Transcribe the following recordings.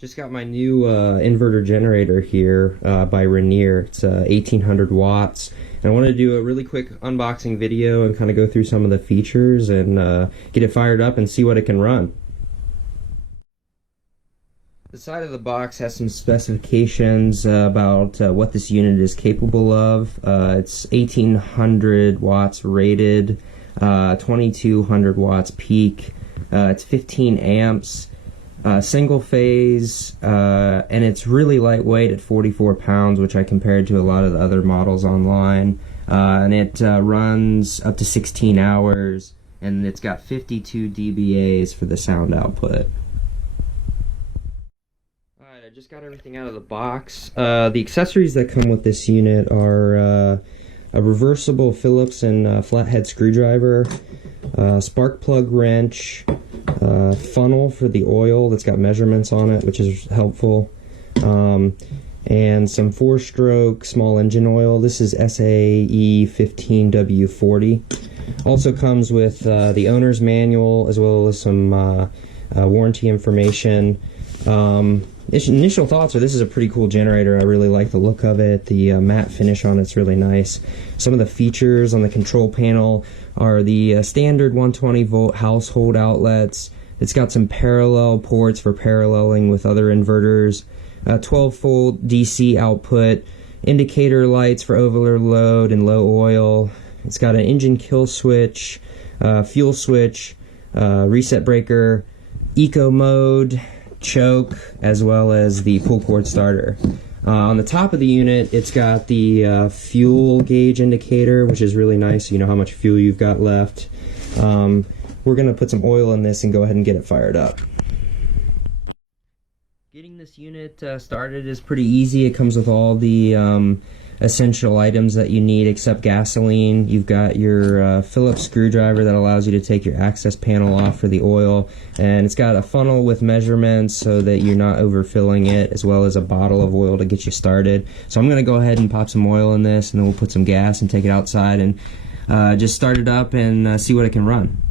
Just got my new inverter generator here by Rainier. It's 1800 watts. And I want to do a really quick unboxing video and kind of go through some of the features and get it fired up and see what it can run. The side of the box has some specifications about what this unit is capable of. It's 1800 watts rated, 2200 watts peak. It's 15 amps. Single phase, and it's really lightweight at 44 pounds, which I compared to a lot of the other models online. And it runs up to 16 hours, and it's got 52 dBAs for the sound output. Alright, I just got everything out of the box. The accessories that come with this unit are a reversible Phillips and flathead screwdriver, spark plug wrench, funnel for the oil that's got measurements on it, which is helpful, and some 4-stroke small engine oil. This is SAE 15W40. Also comes with the owner's manual as well as some warranty information. Initial thoughts are this is a pretty cool generator. I really like the look of it. The matte finish on it's really nice. Some of the features on the control panel are the standard 120 volt household outlets. It's got some parallel ports for paralleling with other inverters, 12 volt DC output, indicator lights for overload and low oil. It's got an engine kill switch, fuel switch, reset breaker, eco mode, choke, as well as the pull cord starter. On the top of the unit, it's got the fuel gauge indicator, which is really nice, so you know how much fuel you've got left. We're going to put some oil in this and go ahead and get it fired up. Getting this unit started is pretty easy. It comes with all the essential items that you need except gasoline. You've got your Phillips screwdriver that allows you to take your access panel off for the oil, and it's got a funnel with measurements so that you're not overfilling it, as well as a bottle of oil to get you started. So I'm going to go ahead and pop some oil in this, and then we'll put some gas and take it outside and just start it up and see what it can run.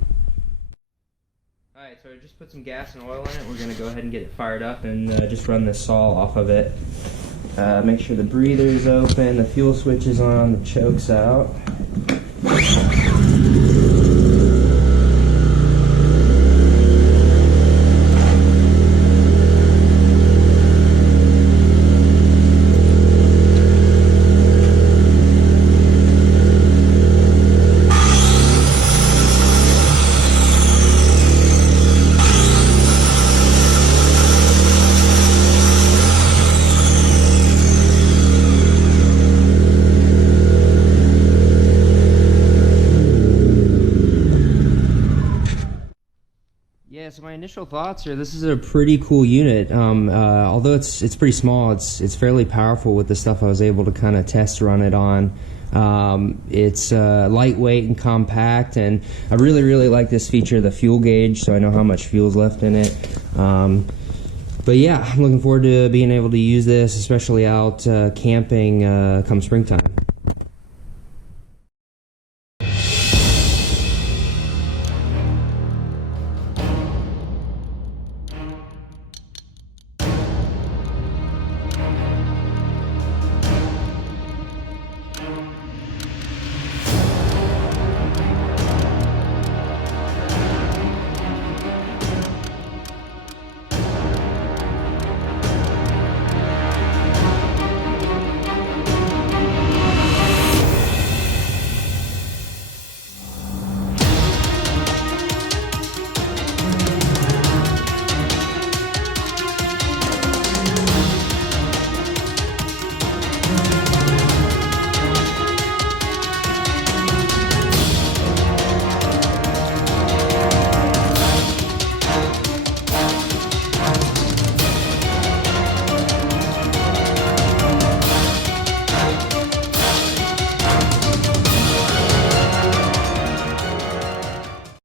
Alright, so I just put some gas and oil in it. We're going to go ahead and get it fired up and just run this saw off of it. Make sure the breather's open, the fuel switch is on, the choke's out. Yeah, so my initial thoughts are this is a pretty cool unit. Although it's pretty small, it's fairly powerful with the stuff I was able to kind of test run it on. It's lightweight and compact, and I really like this feature, the fuel gauge, so I know how much fuel's left in it. But yeah, I'm looking forward to being able to use this, especially out camping come springtime.